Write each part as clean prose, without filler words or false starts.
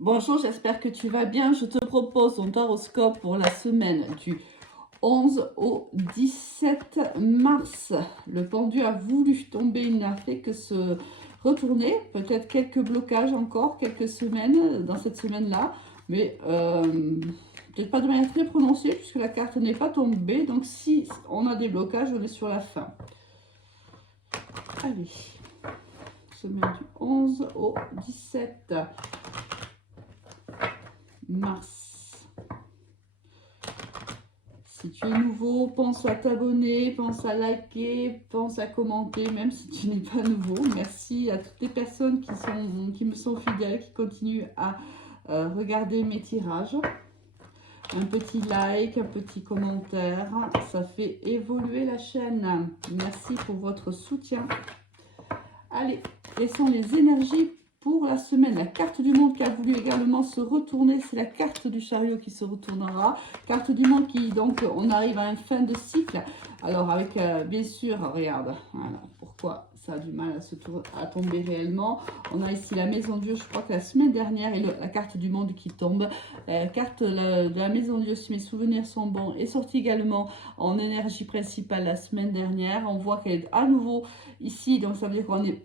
Bonjour, j'espère que tu vas bien. Je te propose ton horoscope pour la semaine du 11 au 17 mars. Le pendu a voulu tomber, il n'a fait que se retourner. Peut-être quelques blocages encore, quelques semaines dans cette semaine-là. Mais peut-être pas de manière très prononcée puisque la carte n'est pas tombée. Donc si on a des blocages, on est sur la fin. Allez, semaine du 11 au 17 mars. Si tu es nouveau, pense à t'abonner, pense à liker, pense à commenter, même si tu n'es pas nouveau. Merci à toutes les personnes qui me sont fidèles, qui continuent à regarder mes tirages. Un petit like, un petit commentaire, ça fait évoluer la chaîne. Merci pour votre soutien. Allez, quelles sont les énergies pour la semaine? La carte du monde qui a voulu également se retourner, c'est la carte du chariot qui se retournera. Carte du monde qui, donc, on arrive à une fin de cycle. Alors, avec, bien sûr, regarde, voilà, pourquoi ça a du mal à tomber réellement. On a ici la maison Dieu, je crois que la semaine dernière, et la carte du monde qui tombe. Carte de la maison Dieu, si mes souvenirs sont bons, est sortie également en énergie principale la semaine dernière. On voit qu'elle est à nouveau ici, donc ça veut dire qu'on est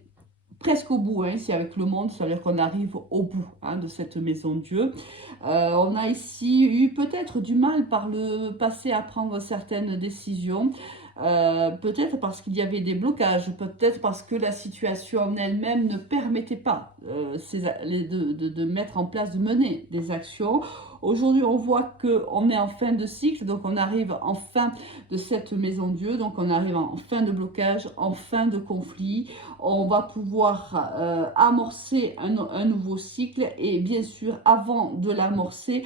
presque au bout, hein, ici avec le monde, ça veut dire qu'on arrive au bout de cette maison Dieu. On a ici eu peut-être du mal par le passé à prendre certaines décisions. Peut-être parce qu'il y avait des blocages, peut-être parce que la situation en elle-même ne permettait pas de mettre en place, de mener des actions. Aujourd'hui, on voit qu'on est en fin de cycle, donc on arrive en fin de cette maison Dieu, donc on arrive en fin de blocage, en fin de conflit. On va pouvoir amorcer un nouveau cycle et bien sûr, avant de l'amorcer,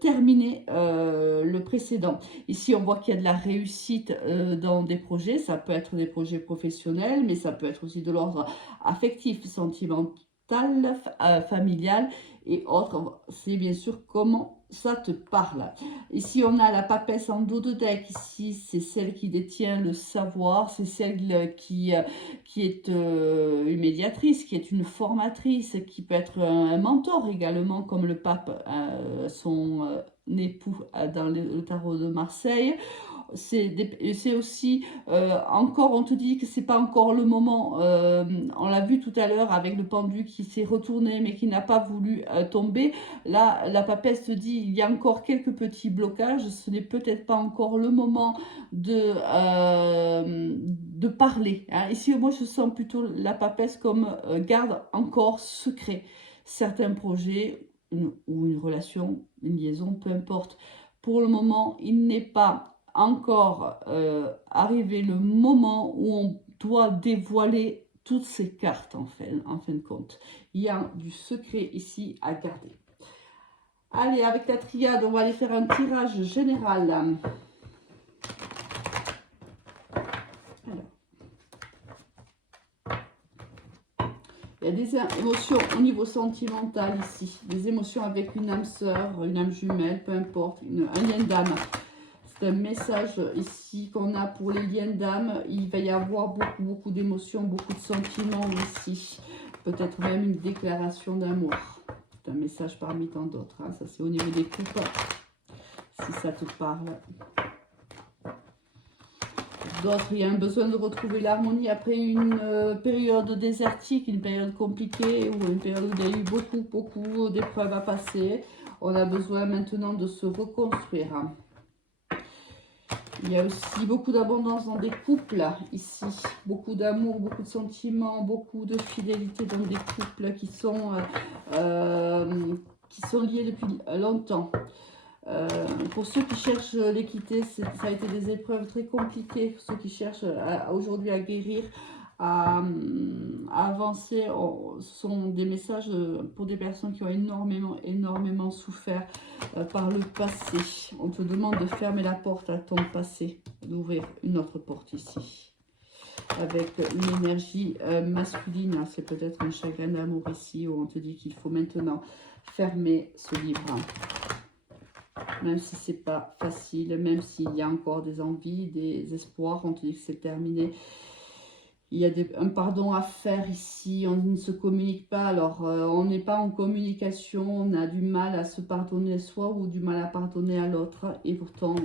terminer le précédent. Ici, on voit qu'il y a de la réussite dans des projets. Ça peut être des projets professionnels, mais ça peut être aussi de l'ordre affectif, sentimental, familial et autres. C'est bien sûr comment ça te parle. Ici, on a la papesse en dos de deck. Ici, c'est celle qui détient le savoir. C'est celle qui est une médiatrice, qui est une formatrice, qui peut être un mentor également, comme le pape, son époux dans le tarot de Marseille. C'est aussi encore, on te dit que c'est pas encore le moment. On l'a vu tout à l'heure avec le pendu qui s'est retourné mais qui n'a pas voulu tomber. Là, la papesse te dit il y a encore quelques petits blocages. Ce n'est peut-être pas encore le moment de parler. Hein. Ici, moi, je sens plutôt la papesse comme garde encore secret certains projets ou une relation, une liaison, peu importe. Pour le moment, il n'est pas encore arrivé le moment où on doit dévoiler toutes ces cartes en fin de compte. Il y a du secret ici à garder. Allez, avec la triade, on va aller faire un tirage général. Alors. Il y a des émotions au niveau sentimental ici. Des émotions avec une âme sœur, une âme jumelle, peu importe, un lien d'âme. C'est un message ici qu'on a pour les liens d'âme. Il va y avoir beaucoup d'émotions, beaucoup de sentiments ici. Peut-être même une déclaration d'amour. C'est un message parmi tant d'autres. Hein. Ça, c'est au niveau des couples. Si ça te parle. D'autres, il y a un besoin de retrouver l'harmonie après une période désertique, une période compliquée, ou une période où il y a eu beaucoup d'épreuves à passer. On a besoin maintenant de se reconstruire. Il y a aussi beaucoup d'abondance dans des couples, ici. Beaucoup d'amour, beaucoup de sentiments, beaucoup de fidélité dans des couples qui sont liés depuis longtemps. Pour ceux qui cherchent l'équité, ça a été des épreuves très compliquées. Pour ceux qui cherchent aujourd'hui à guérir, à avancer, ce sont des messages pour des personnes qui ont énormément souffert par le passé. On te demande de fermer la porte à ton passé, d'ouvrir une autre porte ici. Avec une énergie masculine, c'est peut-être un chagrin d'amour ici, où on te dit qu'il faut maintenant fermer ce livre. Même si c'est pas facile, même s'il y a encore des envies, des espoirs, on te dit que c'est terminé. Il y a un pardon à faire ici, on ne se communique pas, alors on n'est pas en communication, on a du mal à se pardonner soi ou du mal à pardonner à l'autre. Et pourtant,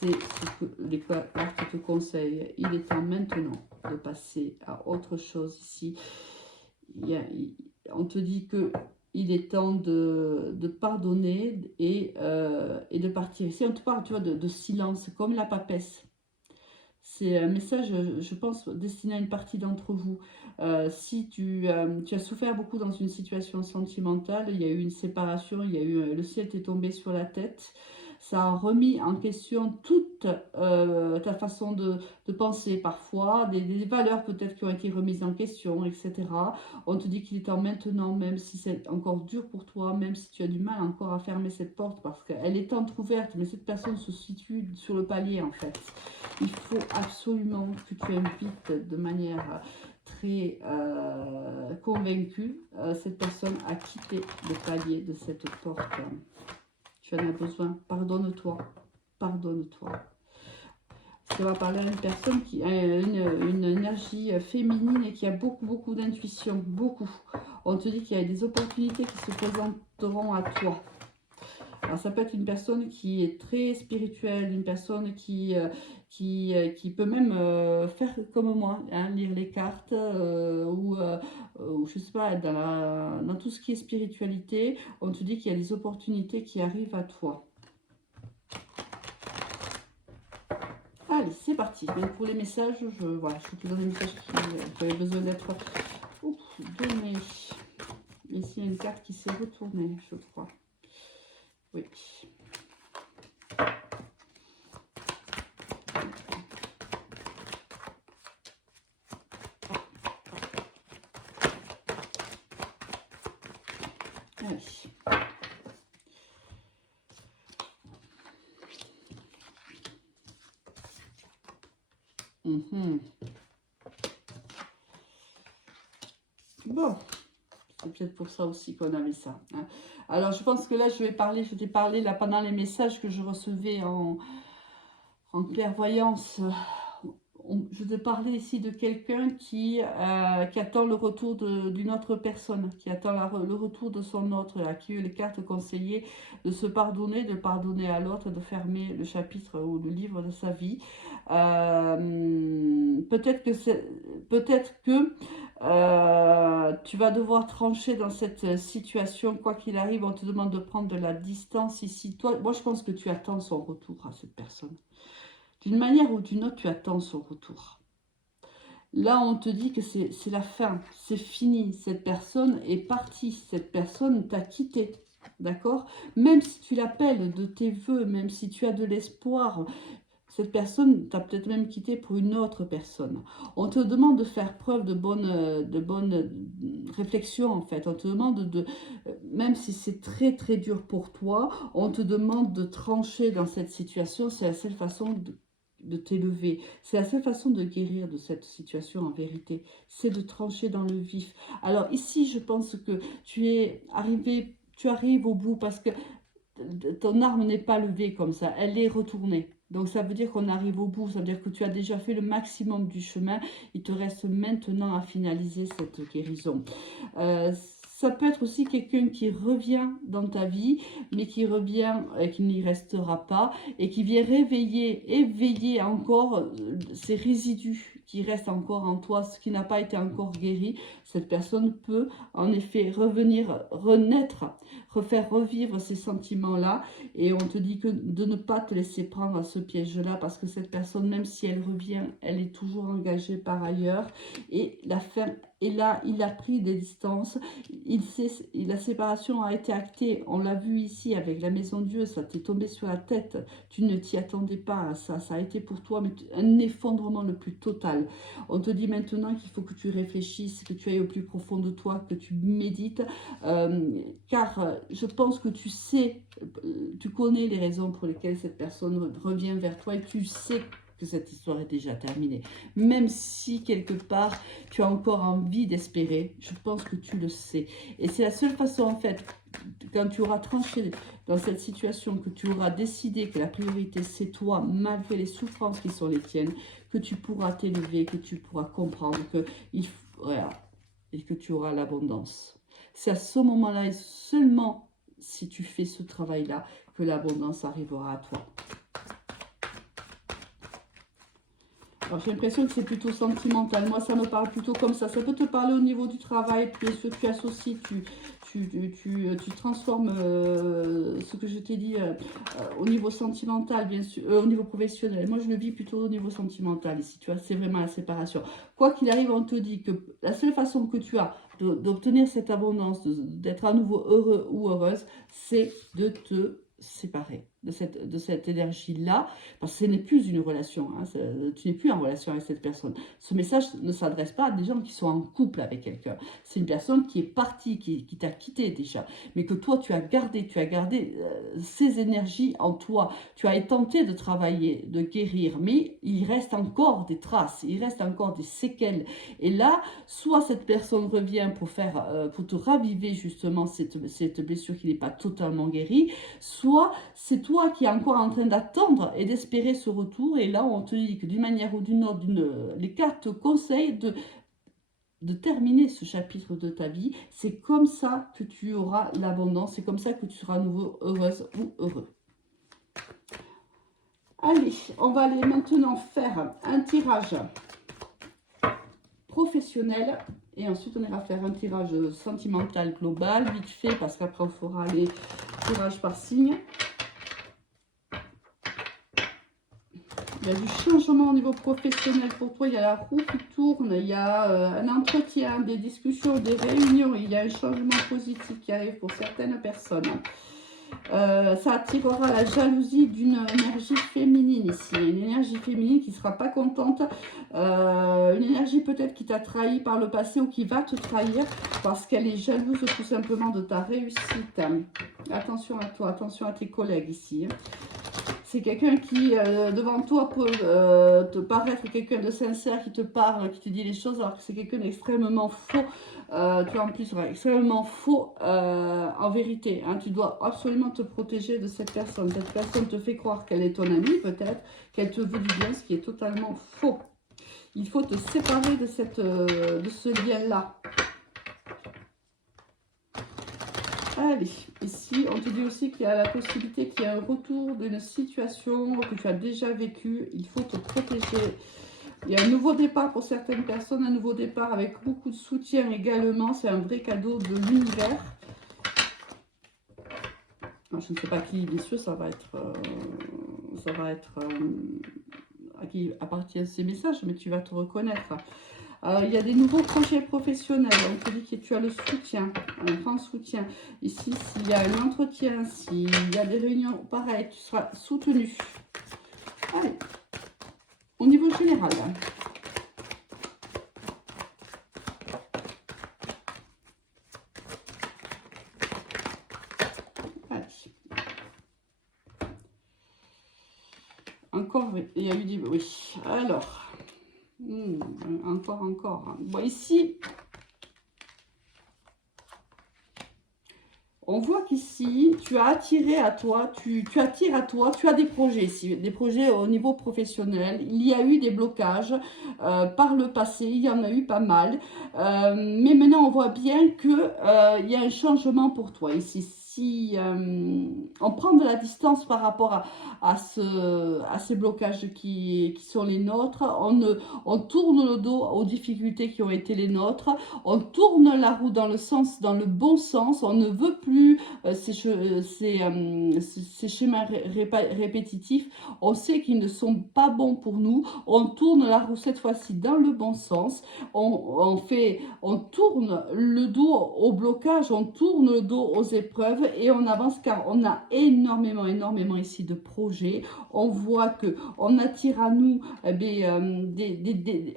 c'est ce que les cartes te conseillent. Il est temps maintenant de passer à autre chose ici. On te dit que il est temps de pardonner et de partir. Ici, on te parle, tu vois, de silence, comme la papesse. C'est un message, je pense, destiné à une partie d'entre vous. Si tu as souffert beaucoup dans une situation sentimentale, il y a eu une séparation, il y a eu, le ciel t'est tombé sur la tête. Ça a remis en question toute ta façon de penser parfois, des valeurs peut-être qui ont été remises en question, etc. On te dit qu'il est temps maintenant, même si c'est encore dur pour toi, même si tu as du mal encore à fermer cette porte, parce qu'elle est entrouverte, mais cette personne se situe sur le palier en fait. Il faut absolument que tu invites de manière très convaincue cette personne à quitter le palier de cette porte. Tu en as besoin. Pardonne-toi. Pardonne-toi. Ça va parler à une personne qui a une énergie féminine et qui a beaucoup d'intuition. Beaucoup. On te dit qu'il y a des opportunités qui se présenteront à toi. Alors ça peut être une personne qui est très spirituelle, une personne qui peut même faire comme moi, hein, lire les cartes ou je sais pas, dans tout ce qui est spiritualité. On te dit qu'il y a des opportunités qui arrivent à toi. Allez, c'est parti. Donc pour les messages, voilà, je te donne des messages qui avaient besoin d'être donnés. Ici, il y a une carte qui s'est retournée, je crois. Oui. Allez. Bon, c'est peut-être pour ça aussi qu'on avait ça. Hein. Alors, je pense que là, je t'ai parlé là pendant les messages que je recevais en clairvoyance. Je te parlais ici de quelqu'un qui attend le retour d'une autre personne, qui attend le retour de son autre, à qui les cartes conseillaient de se pardonner, de pardonner à l'autre, de fermer le chapitre ou le livre de sa vie. Peut-être que tu vas devoir trancher dans cette situation, quoi qu'il arrive. On te demande de prendre de la distance ici. Toi, moi, je pense que tu attends son retour à cette personne. D'une manière ou d'une autre, tu attends son retour. Là, on te dit que c'est la fin, c'est fini. Cette personne est partie, cette personne t'a quitté. D'accord? Même si tu l'appelles de tes voeux, même si tu as de l'espoir, cette personne t'a peut-être même quitté pour une autre personne. On te demande de faire preuve de bonne réflexion, en fait. On te demande même si c'est très dur pour toi, on te demande de trancher dans cette situation. C'est la seule façon de t'élever. C'est la seule façon de guérir de cette situation en vérité. C'est de trancher dans le vif. Alors ici, je pense que tu arrives au bout parce que ton arme n'est pas levée comme ça, elle est retournée. Donc ça veut dire qu'on arrive au bout, ça veut dire que tu as déjà fait le maximum du chemin. Il te reste maintenant à finaliser cette guérison. Ça peut être aussi quelqu'un qui revient dans ta vie, mais qui revient et qui n'y restera pas, et qui vient éveiller encore ces résidus qui restent encore en toi, ce qui n'a pas été encore guéri. Cette personne peut en effet revenir, renaître, refaire revivre ces sentiments-là, et on te dit que de ne pas te laisser prendre à ce piège-là, parce que cette personne, même si elle revient, elle est toujours engagée par ailleurs, et la fin est là, il a pris des distances, la séparation a été actée, on l'a vu ici avec la maison de Dieu, ça t'est tombé sur la tête, tu ne t'y attendais pas à ça, ça a été pour toi mais un effondrement le plus total. On te dit maintenant qu'il faut que tu réfléchisses, que tu ailles au plus profond de toi, que tu médites, car je pense que tu sais, tu connais les raisons pour lesquelles cette personne revient vers toi, et tu sais que cette histoire est déjà terminée. Même si quelque part tu as encore envie d'espérer, je pense que tu le sais. Et c'est la seule façon en fait, quand tu auras tranché dans cette situation, que tu auras décidé que la priorité c'est toi, malgré les souffrances qui sont les tiennes, que tu pourras t'élever, que tu pourras comprendre que voilà, et que tu auras l'abondance. C'est à ce moment-là et seulement si tu fais ce travail-là que l'abondance arrivera à toi. Alors j'ai l'impression que c'est plutôt sentimental. Moi, ça me parle plutôt comme ça. Ça peut te parler au niveau du travail, puis ce que tu associes, tu transformes ce que je t'ai dit au niveau sentimental, bien sûr, au niveau professionnel. Moi, je le vis plutôt au niveau sentimental ici. Tu vois, c'est vraiment la séparation. Quoi qu'il arrive, on te dit que la seule façon que tu as d'obtenir cette abondance, d'être à nouveau heureux ou heureuse, c'est de te séparer de cette énergie-là, parce que ce n'est plus une relation, hein, tu n'es plus en relation avec cette personne. Ce message ne s'adresse pas à des gens qui sont en couple avec quelqu'un. C'est une personne qui est partie, qui t'a quitté déjà, mais que toi tu as gardé ces énergies en toi. Tu as tenté de travailler, de guérir, mais il reste encore des traces, il reste encore des séquelles. Et là, soit cette personne revient pour te raviver justement cette blessure qui n'est pas totalement guérie, soit c'est toi qui es encore en train d'attendre et d'espérer ce retour. Et là, on te dit que d'une manière ou d'une autre, les cartes te conseillent de terminer ce chapitre de ta vie. C'est comme ça que tu auras l'abondance. C'est comme ça que tu seras à nouveau heureuse ou heureux. Allez, on va aller maintenant faire un tirage professionnel. Et ensuite, on ira faire un tirage sentimental global, vite fait, parce qu'après, on fera les tirages par signe. Il y a du changement au niveau professionnel pour toi, il y a la roue qui tourne, il y a un entretien, des discussions, des réunions, il y a un changement positif qui arrive pour certaines personnes. Ça attirera la jalousie d'une énergie féminine ici, une énergie féminine qui ne sera pas contente, une énergie peut-être qui t'a trahi par le passé ou qui va te trahir parce qu'elle est jalouse tout simplement de ta réussite. Attention à toi, attention à tes collègues ici. C'est quelqu'un qui, devant toi, peut te paraître quelqu'un de sincère, qui te parle, qui te dit les choses, alors que c'est quelqu'un d'extrêmement faux. Tu vois, en plus, extrêmement faux en vérité. Hein. Tu dois absolument te protéger de cette personne. Cette personne te fait croire qu'elle est ton amie, peut-être, qu'elle te veut du bien, ce qui est totalement faux. Il faut te séparer de ce lien-là. Allez, ici, on te dit aussi qu'il y a la possibilité qu'il y ait un retour d'une situation que tu as déjà vécue. Il faut te protéger. Il y a un nouveau départ pour certaines personnes, un nouveau départ avec beaucoup de soutien également. C'est un vrai cadeau de l'univers. Je ne sais pas qui, bien sûr, ça va être à qui appartiennent ces messages, mais tu vas te reconnaître. Il y a des nouveaux projets professionnels. On te dit que tu as le soutien, un grand soutien. Ici, s'il y a un entretien, s'il y a des réunions, pareil, tu seras soutenu. Allez, au niveau général. Allez. Encore, il y a eu du... Oui, alors... encore. Bon, ici, on voit qu'ici, tu as attiré à toi, tu attires à toi, tu as des projets ici, des projets au niveau professionnel. Il y a eu des blocages par le passé, il y en a eu pas mal. Mais maintenant, on voit bien qu'il il y a un changement pour toi ici. Si on prend de la distance par rapport à ces blocages qui sont les nôtres, on tourne le dos aux difficultés qui ont été les nôtres, on tourne la roue dans le bon sens, on ne veut plus ces schémas répétitifs, on sait qu'ils ne sont pas bons pour nous, on tourne la roue cette fois-ci dans le bon sens, on tourne le dos au blocage, on tourne le dos aux épreuves et on avance car on a énormément ici de projets. On voit que on attire à nous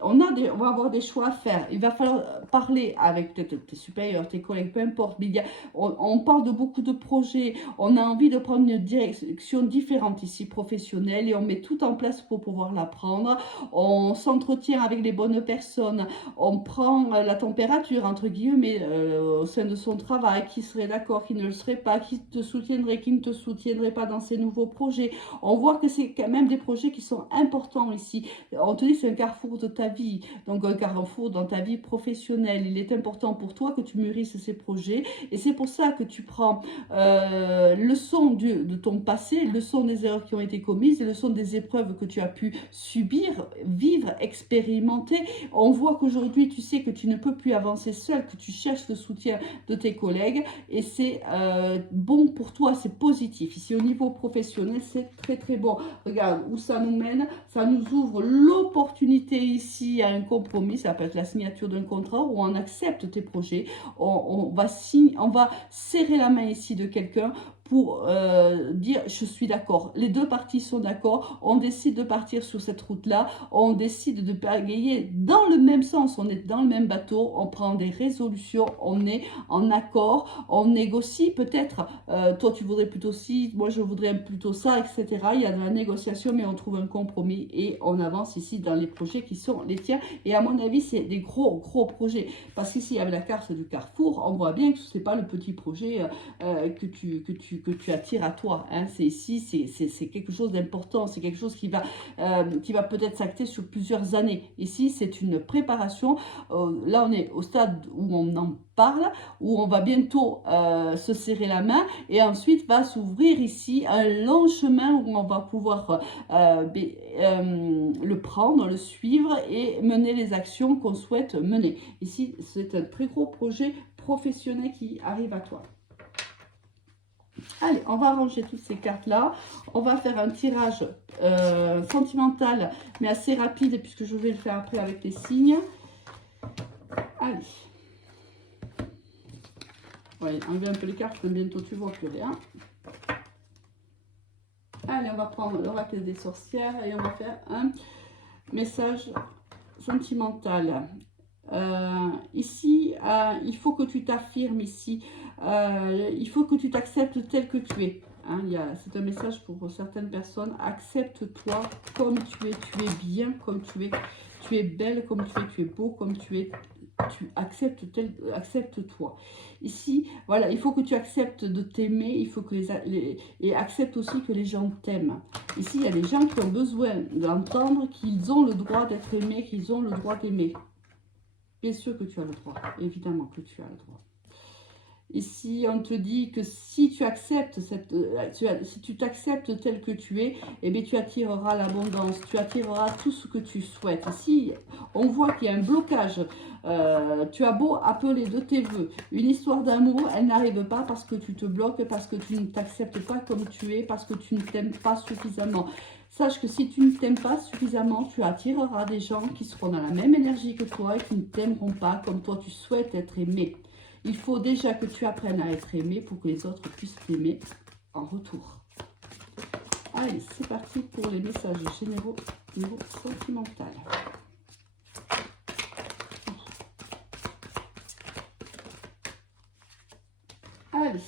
on va avoir des choix à faire. Il va falloir parler avec peut-être tes supérieurs, tes collègues, peu importe. Mais on parle de beaucoup de projets. On a envie de prendre une direction différente ici, professionnelle, et on met tout en place pour pouvoir la prendre. On s'entretient avec les bonnes personnes. On prend la température, entre guillemets, au sein de son travail, qui serait d'accord, qui ne le serait pas, qui te soutiendrait, qui ne te soutiendrait pas dans ces nouveaux projets. On voit que c'est quand même des projets qui sont importants ici. On te dit que c'est un carrefour de ta vie, donc un carrefour dans ta vie professionnelle. Il est important pour toi que tu mûrisses ces projets et c'est pour ça que tu prends leçon de ton passé, leçon des erreurs qui ont été commises, leçon des épreuves que tu as pu subir, vivre, expérimenter. On voit qu'aujourd'hui, tu sais que tu ne peux plus avancer seul, que tu cherches le soutien de tes collègues et c'est bon pour toi, c'est positif. Ici, au niveau professionnel, c'est très très bon. Regarde où ça nous mène, ça nous ouvre l'opportunité ici à un compromis, ça peut être la signature d'un contrat où on accepte tes projets, on va serrer la main ici de quelqu'un pour dire je suis d'accord. Les deux parties sont d'accord, on décide de partir sur cette route-là, on décide de pagayer dans le même sens, on est dans le même bateau, on prend des résolutions, on est en accord, on négocie peut-être, toi tu voudrais plutôt ci, moi je voudrais plutôt ça, etc. Il y a de la négociation mais on trouve un compromis et on avance ici dans les projets qui sont les tiens et à mon avis c'est des gros projets parce qu'ici avec la carte du carrefour, on voit bien que ce n'est pas le petit projet que tu attires à toi. Hein. C'est ici, c'est quelque chose d'important, c'est quelque chose qui va peut-être s'acter sur plusieurs années. Ici, c'est une préparation. Là, on est au stade où on en parle, où on va bientôt se serrer la main et ensuite va s'ouvrir ici un long chemin où on va pouvoir le prendre, le suivre et mener les actions qu'on souhaite mener. Ici, c'est un très gros projet professionnel qui arrive à toi. Allez, on va ranger toutes ces cartes-là. On va faire un tirage sentimental, mais assez rapide, puisque je vais le faire après avec les signes. Allez. Ouais, enlever un peu les cartes, bientôt tu vois plus rien. Allez, on va prendre l'oracle des sorcières et on va faire un message sentimental. Ici, il faut que tu t'affirmes ici. Il faut que tu t'acceptes tel que tu es. Hein, c'est un message pour certaines personnes. Accepte-toi comme tu es. Tu es bien comme tu es. Tu es belle comme tu es beau comme tu es. Tu accepte-toi. Ici, voilà, il faut que tu acceptes de t'aimer. Il faut que et accepte aussi que les gens t'aiment. Ici, il y a des gens qui ont besoin d'entendre qu'ils ont le droit d'être aimés, qu'ils ont le droit d'aimer. Bien sûr que tu as le droit, évidemment que tu as le droit. Ici, on te dit que si tu acceptes si tu t'acceptes tel que tu es, eh bien, tu attireras l'abondance, tu attireras tout ce que tu souhaites. Ici, on voit qu'il y a un blocage. Tu as beau appeler de tes voeux une histoire d'amour, elle n'arrive pas parce que tu te bloques, parce que tu ne t'acceptes pas comme tu es, parce que tu ne t'aimes pas suffisamment. Sache que si tu ne t'aimes pas suffisamment, tu attireras des gens qui seront dans la même énergie que toi et qui ne t'aimeront pas comme toi tu souhaites être aimé. Il faut déjà que tu apprennes à être aimé pour que les autres puissent t'aimer en retour. Allez, c'est parti pour les messages généraux niveau sentimental. Allez,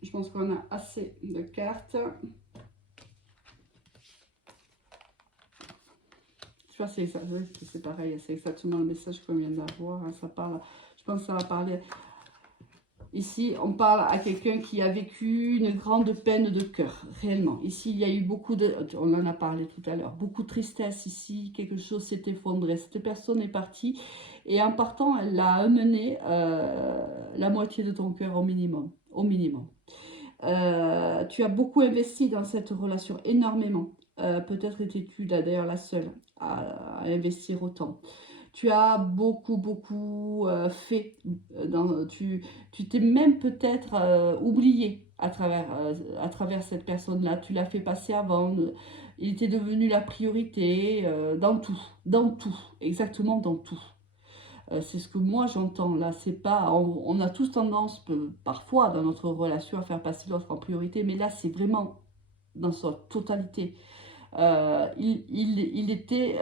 je pense qu'on a assez de cartes. Tu vois, c'est pareil, c'est exactement le message qu'on vient d'avoir. Hein, ça parle, je pense que ça va parler. Ici, on parle à quelqu'un qui a vécu une grande peine de cœur, réellement. Ici, il y a eu beaucoup de... On en a parlé tout à l'heure. Beaucoup de tristesse ici. Quelque chose s'est effondré. Cette personne est partie. Et en partant, elle a amené la moitié de ton cœur au minimum. Au minimum. Tu as beaucoup investi dans cette relation, énormément. Peut-être étais-tu d'ailleurs la seule à investir autant. Tu as beaucoup fait. Tu t'es même peut-être oublié à travers cette personne-là. Tu l'as fait passer avant. Il était devenu la priorité dans tout, exactement dans tout. C'est ce que moi j'entends là. C'est pas, on a tous tendance parfois dans notre relation à faire passer l'autre en priorité, mais là c'est vraiment dans sa totalité. Il était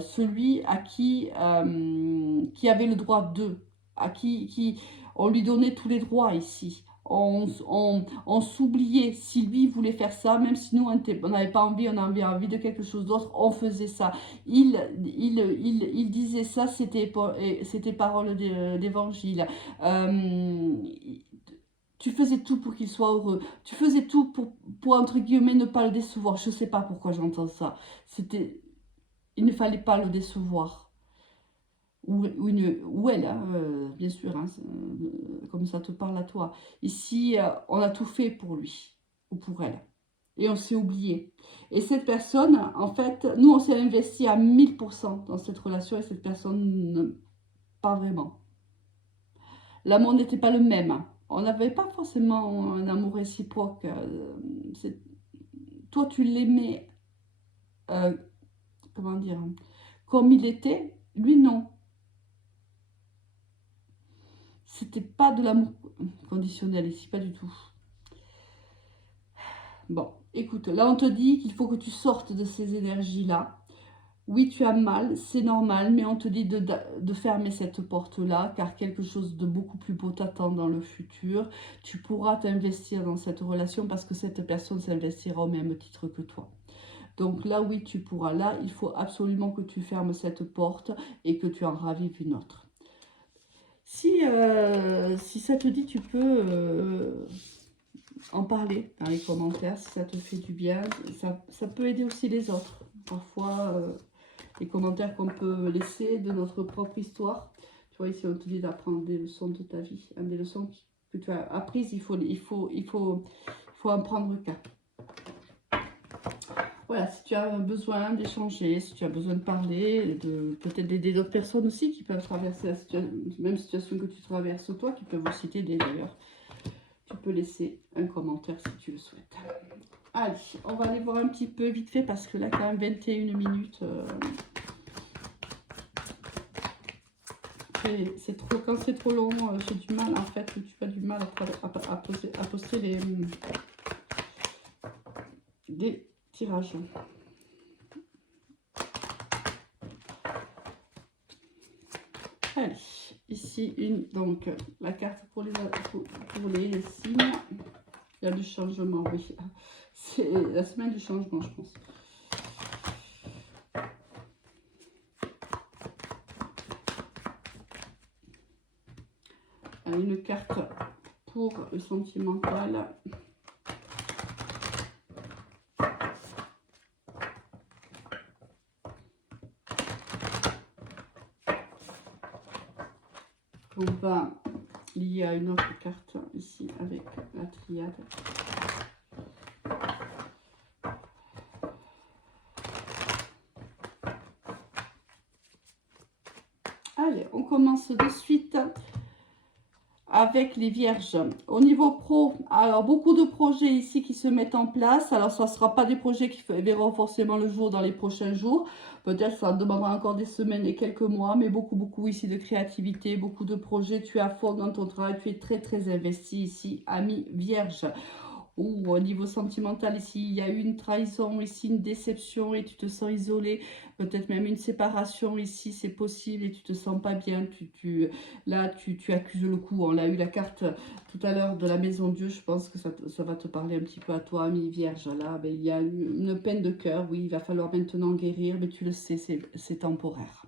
celui à qui avait le droit d'eux, à qui on lui donnait tous les droits ici. On s'oubliait, si lui voulait faire ça, même si nous on n'avait pas envie, on avait envie de quelque chose d'autre, on faisait ça. Il disait ça, c'était parole d'évangile. Tu faisais tout pour qu'il soit heureux. Tu faisais tout pour entre guillemets, ne pas le décevoir. Je ne sais pas pourquoi j'entends ça. Il ne fallait pas le décevoir. Ou elle, hein, bien sûr, hein, comme ça te parle à toi. Ici, on a tout fait pour lui ou pour elle. Et on s'est oublié. Et cette personne, en fait, nous, on s'est investi à 1000% dans cette relation et cette personne, pas vraiment. L'amour n'était pas le même. On n'avait pas forcément un amour réciproque. Toi, tu l'aimais, euh, comment dire, comme il était. Lui, non. C'était pas de l'amour conditionnel ici, pas du tout. Bon, écoute, là on te dit qu'il faut que tu sortes de ces énergies-là. Oui, tu as mal, c'est normal, mais on te dit de fermer cette porte-là, car quelque chose de beaucoup plus beau t'attend dans le futur. Tu pourras t'investir dans cette relation parce que cette personne s'investira au même titre que toi. Donc là, oui, tu pourras. Là, il faut absolument que tu fermes cette porte et que tu en ravives une autre. Si ça te dit, tu peux en parler dans les commentaires si ça te fait du bien. Ça peut aider aussi les autres. Parfois, les commentaires qu'on peut laisser de notre propre histoire. Tu vois, ici, on te dit d'apprendre des leçons de ta vie. Hein, des leçons que tu as apprises, il faut en prendre cas. Voilà, si tu as besoin d'échanger, si tu as besoin de parler, peut-être d'aider d'autres personnes aussi qui peuvent traverser la même situation que tu traverses toi, qui peuvent aussi t'aider d'ailleurs. Tu peux laisser un commentaire si tu le souhaites. Allez, on va aller voir un petit peu vite fait parce que là, quand même, 21 minutes. C'est trop, quand c'est trop long, j'ai du mal, en fait, tu as du mal à poster des tirages. Allez, ici, donc, la carte pour les signes. Il y a du changement, oui. C'est la semaine du changement, je pense. Une carte pour le sentimental. On va lier à une autre carte ici avec la triade. Allez, on commence de suite avec les vierges. Au niveau pro, alors beaucoup de projets ici qui se mettent en place. Alors ça ne sera pas des projets qui verront forcément le jour dans les prochains jours. Peut-être ça demandera encore des semaines et quelques mois, mais beaucoup ici de créativité, beaucoup de projets. Tu es à fond dans ton travail, tu es très investi ici, ami vierge. Ou au niveau sentimental, ici, il y a eu une trahison, ici, une déception et tu te sens isolé. Peut-être même une séparation ici, c'est possible et tu te sens pas bien. Là, tu accuses le coup. On a eu la carte tout à l'heure de la maison Dieu. Je pense que ça va te parler un petit peu à toi, ami vierge. Là, ben, il y a une peine de cœur. Oui, il va falloir maintenant guérir, mais tu le sais, c'est temporaire.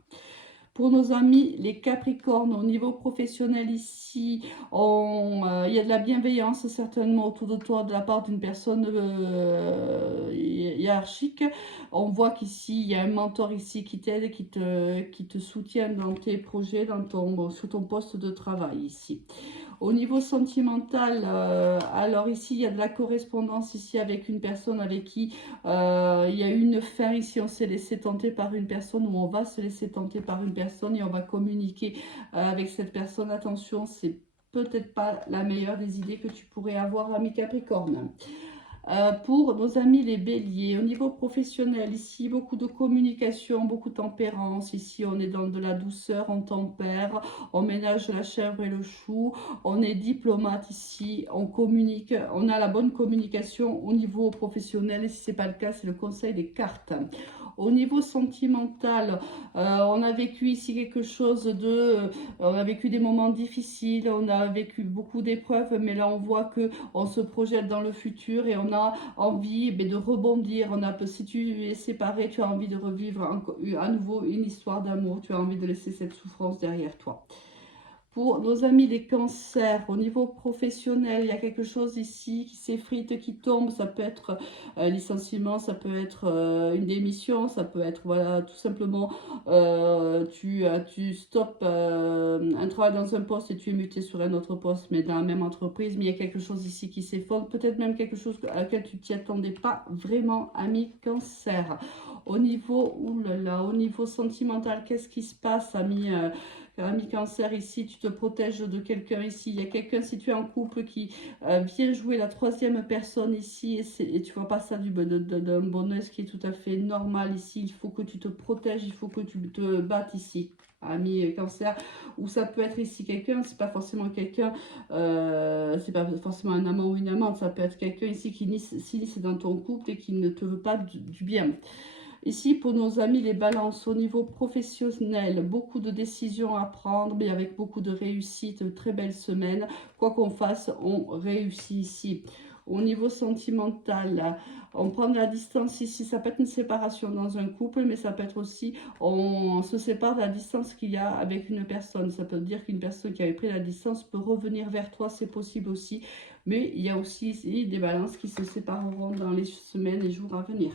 Pour nos amis, les Capricornes, au niveau professionnel ici, il y a de la bienveillance certainement autour de toi de la part d'une personne hiérarchique. On voit qu'ici, il y a un mentor ici qui t'aide, qui te soutient dans tes projets, sur ton poste de travail ici. Au niveau sentimental, alors ici, il y a de la correspondance ici avec une personne avec qui il y a eu une fin ici, on s'est laissé tenter par une personne ou on va se laisser tenter par une personne et on va communiquer avec cette personne. Attention, c'est peut-être pas la meilleure des idées que tu pourrais avoir, ami Capricorne. Pour nos amis les béliers, au niveau professionnel, ici, beaucoup de communication, beaucoup de tempérance. Ici, on est dans de la douceur, on tempère, on ménage la chèvre et le chou. On est diplomate ici, on communique, on a la bonne communication au niveau professionnel. Et si ce n'est pas le cas, c'est le conseil des cartes. Au niveau sentimental, on a vécu ici quelque chose on a vécu des moments difficiles, on a vécu beaucoup d'épreuves, mais là on voit que on se projette dans le futur et on a envie de rebondir. Si tu es séparé, tu as envie de revivre à nouveau une histoire d'amour, tu as envie de laisser cette souffrance derrière toi. Pour nos amis les cancers, au niveau professionnel, il y a quelque chose ici qui s'effrite, qui tombe. Ça peut être licenciement, ça peut être une démission, ça peut être voilà, tout simplement tu stoppes un travail dans un poste et tu es muté sur un autre poste, mais dans la même entreprise. Mais il y a quelque chose ici qui s'effondre, peut-être même quelque chose à laquelle tu t'y attendais pas vraiment, ami cancer. Au niveau, oulala, au niveau sentimental, qu'est-ce qui se passe, ami cancer, ici, tu te protèges de quelqu'un ici. Il y a quelqu'un, si tu es en couple, qui vient jouer la troisième personne ici. Et tu vois pas ça d'un bonheur, ce qui est tout à fait normal ici. Il faut que tu te protèges, il faut que tu te battes ici. Ami cancer, ou ça peut être ici quelqu'un, c'est pas forcément quelqu'un, c'est pas forcément un amant ou une amante, ça peut être quelqu'un ici qui s'initie dans ton couple et qui ne te veut pas du bien. Ici, pour nos amis les balances, au niveau professionnel, beaucoup de décisions à prendre, mais avec beaucoup de réussite, très belle semaine. Quoi qu'on fasse, on réussit ici. Au niveau sentimental, on prend de la distance ici. Ça peut être une séparation dans un couple, mais ça peut être aussi, on se sépare de la distance qu'il y a avec une personne. Ça peut dire qu'une personne qui avait pris la distance peut revenir vers toi, c'est possible aussi. Mais il y a aussi ici des balances qui se sépareront dans les semaines et jours à venir.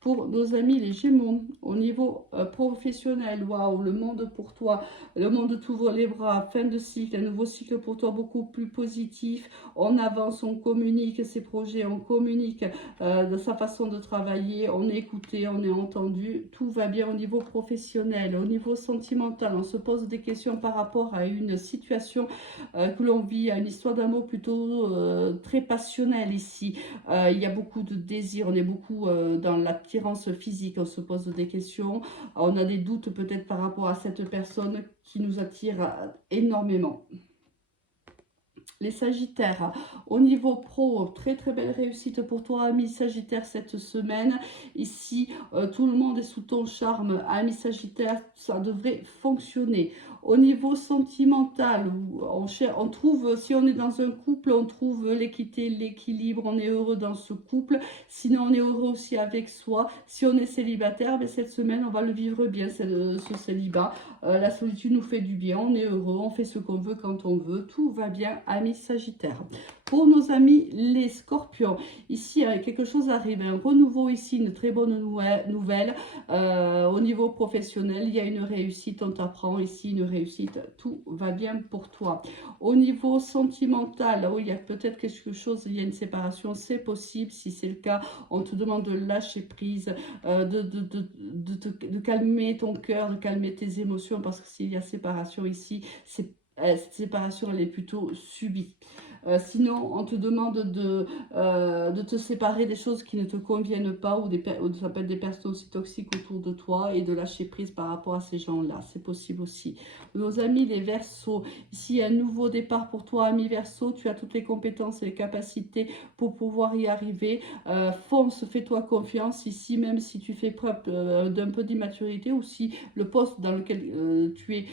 Pour nos amis les Gémeaux, au niveau professionnel, waouh, le monde pour toi, le monde t'ouvre les bras, fin de cycle, un nouveau cycle pour toi beaucoup plus positif. On avance, on communique ses projets, on communique de sa façon de travailler, on est écouté, on est entendu, tout va bien au niveau professionnel. Au niveau sentimental, on se pose des questions par rapport à une situation que l'on vit, à une histoire d'amour plutôt très passionnelle ici. Il y a beaucoup de désir, on est beaucoup dans l'attirance physique, on se pose des questions, on a des doutes peut-être par rapport à cette personne qui nous attire énormément. Les Sagittaires, au niveau pro, très très belle réussite pour toi, ami Sagittaire, cette semaine. Ici, tout le monde est sous ton charme, ami Sagittaire, ça devrait fonctionner. Au niveau sentimental, on trouve, si on est dans un couple, on trouve l'équité, l'équilibre, on est heureux dans ce couple. Sinon, on est heureux aussi avec soi. Si on est célibataire, ben, cette semaine, on va le vivre bien, ce célibat. La solitude nous fait du bien, on est heureux, on fait ce qu'on veut quand on veut. Tout va bien, amis Sagittaire. Pour nos amis les Scorpions, ici quelque chose arrive, un renouveau ici, une très bonne nouvelle. Au niveau professionnel, il y a une réussite, on t'apprend ici une réussite, tout va bien pour toi. Au niveau sentimental, il y a peut-être quelque chose, il y a une séparation, c'est possible, si c'est le cas, on te demande de lâcher prise, de calmer ton cœur, de calmer tes émotions, parce que s'il y a séparation ici, cette séparation elle est plutôt subie. Sinon, on te demande de te séparer des choses qui ne te conviennent pas ou ça peut être des personnes aussi toxiques autour de toi et de lâcher prise par rapport à ces gens-là. C'est possible aussi. Nos amis les Verseaux, ici il y a un nouveau départ pour toi, ami Verseau. Tu as toutes les compétences et les capacités pour pouvoir y arriver. Fonce, fais-toi confiance ici, même si tu fais preuve d'un peu d'immaturité ou si le poste dans lequel tu es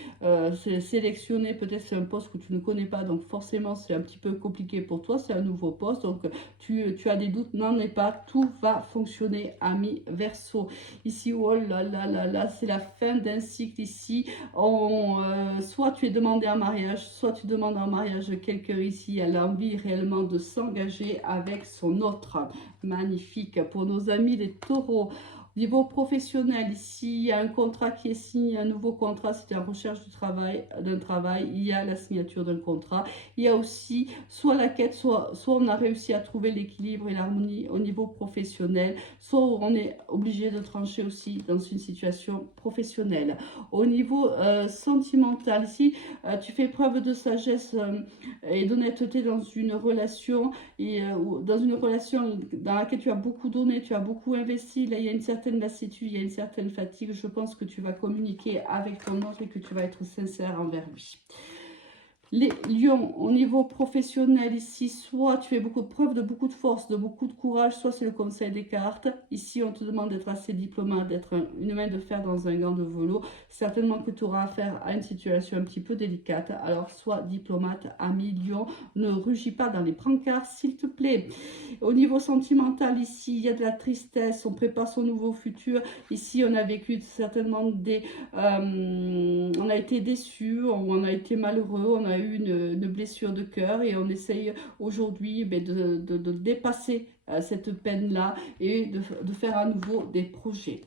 sélectionné, peut-être c'est un poste que tu ne connais pas, donc forcément c'est un petit peu compliqué pour toi, c'est un nouveau poste, donc tu as des doutes, n'en aie pas, tout va fonctionner, ami Verseau. Ici, oh là là là là, c'est la fin d'un cycle ici. Soit tu es demandé en mariage, soit tu demandes en mariage quelqu'un ici, elle a envie réellement de s'engager avec son autre. Magnifique. Pour nos amis les taureaux, niveau professionnel, ici, il y a un contrat qui est signé, un nouveau contrat, c'est en recherche d'un travail, il y a la signature d'un contrat. Il y a aussi soit la quête, soit on a réussi à trouver l'équilibre et l'harmonie au niveau professionnel, soit on est obligé de trancher aussi dans une situation professionnelle. Au niveau sentimental, ici, tu fais preuve de sagesse et d'honnêteté dans une relation, dans laquelle tu as beaucoup donné, tu as beaucoup investi. Là, il y a une certaine lassitude, il y a une certaine fatigue. Je pense que tu vas communiquer avec ton autre et que tu vas être sincère envers lui. Les lions, au niveau professionnel, ici, soit tu fais beaucoup de preuves, de beaucoup de force, de beaucoup de courage, soit c'est le conseil des cartes. Ici, on te demande d'être assez diplomate, d'être une main de fer dans un gant de velours. Certainement que tu auras affaire à une situation un petit peu délicate. Alors, sois diplomate, ami lion, ne rugis pas dans les brancards, s'il te plaît. Au niveau sentimental, ici, il y a de la tristesse, on prépare son nouveau futur. Ici, on a vécu certainement on a été déçus, on a été malheureux, on a eu une blessure de cœur et on essaye aujourd'hui de dépasser cette peine-là et de faire à nouveau des projets.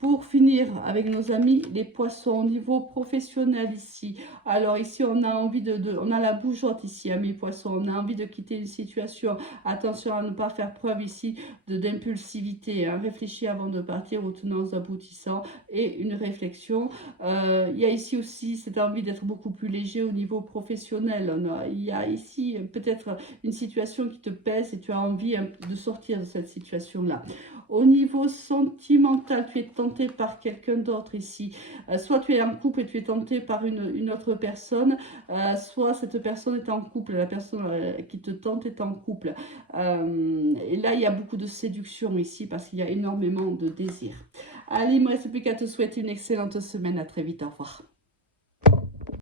Pour finir avec nos amis les poissons au niveau professionnel ici. Alors ici on a envie on a la bougeotte ici, amis poissons. On a envie de quitter une situation. Attention à ne pas faire preuve ici d'impulsivité. Hein. Réfléchis avant de partir aux tenants aboutissants et une réflexion. Il y a ici aussi cette envie d'être beaucoup plus léger au niveau professionnel. Il y a ici peut-être une situation qui te pèse et tu as envie de sortir de cette situation-là. Au niveau sentimental, tu es tenté par quelqu'un d'autre ici. Soit tu es en couple et tu es tenté par une autre personne, soit cette personne est en couple, la personne qui te tente est en couple. Et là, il y a beaucoup de séduction ici parce qu'il y a énormément de désir. Allez, il ne me reste plus qu'à te souhaiter une excellente semaine. À très vite. Au revoir.